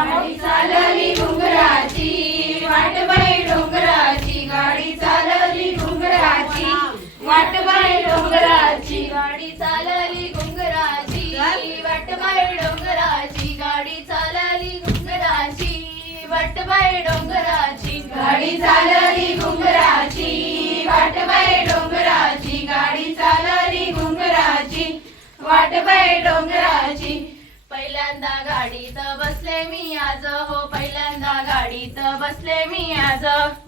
गाडी चालली डोंगराची वाटबाई डोंगराची गाडी चालली डोंगराची वाटबाई डोंगराची गाडी चालली डोंगराची वाटबाई डोंगराची गाडी चालली डोंगराची वाटबाई डोंगराची गाडी चालली डोंगराची वाटबाई डोंगराची गाडी चालली डोंगराची वाटबाई डोंगराची पहिल्यांदा गाडीत बसले मी आज. हो पहिल्यांदा गाडीत बसले मी आज.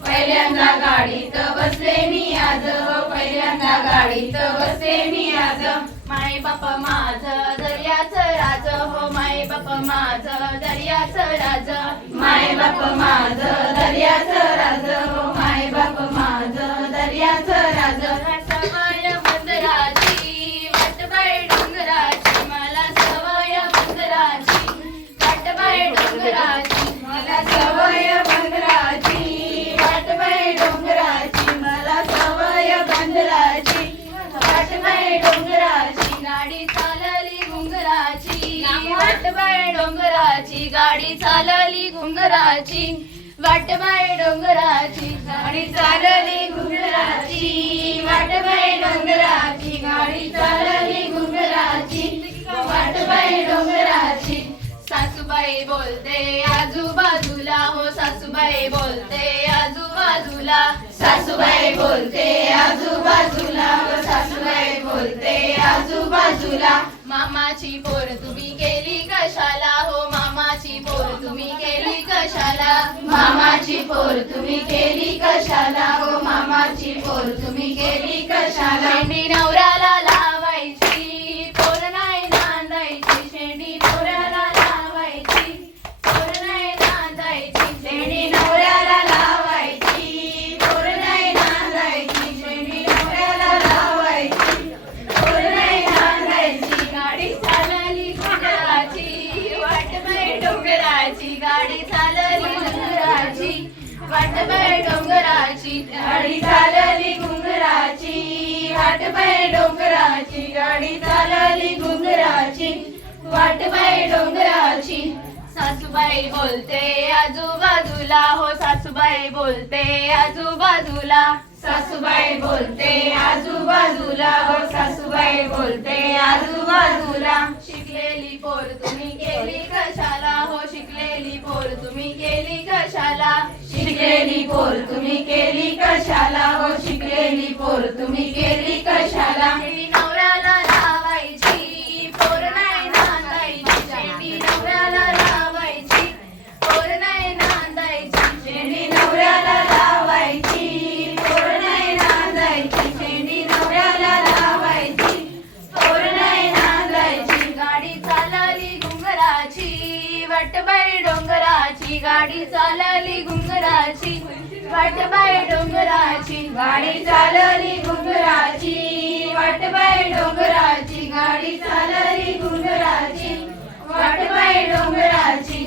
पहिल्यांदा गाडीत बसले मी आज. हो पहिल्यांदा गाडीत बसले मी आज. माय बाप माझ दर्याच राज. हो माय बाप माझ दर्याच राज. माय बाप माझ वाटबाई डोंगराची गाडी चालली घुंगराची. वाटबाई डोंगराची गाडी चालली घुंगराची. वाटबाई डोंगराची गाडी चालली घुंगराची. वाटबाई डोंगराची गाडी चालली घुंगराची. वाटबाई डोंगराची. सासूबाई बोलते आजूबाजूला हो सासूबाई बोलते आजूबाजूला. मामाची पोर तुम्ही केली कशाला? हो मामाची पोर तुम्ही केली कशाला? मामाची पोर तुम्ही केली कशाला? हो मामाची पोर तुम्ही केली चालली वाट पाय डोंगराची गाडी चालली घुंगराची. पाय डोंगराची गाडी चालली घुंगराची. पाय डोंगराची. सासूबाई बोलते आजूबाजूला हो सासूबाई बोलते आजूबाजूला. सासूबाई बोलते आजूबाजूला हो सासूबाई बोलते आजूबाजूला. शिकलेली पोर तुम्ही केली शिकलेली पोर तुम्ही केली कशाला? हो शिकलेली पोर तुम्ही केली वाटबाई डोंगराची गाडी चालली घुंगराची. वाटबाई डोंगराची गाडी चालली घुंगराची. वाटबाई डोंगराची गाडी चालली घुंगराची. वाटबाई डोंगराची.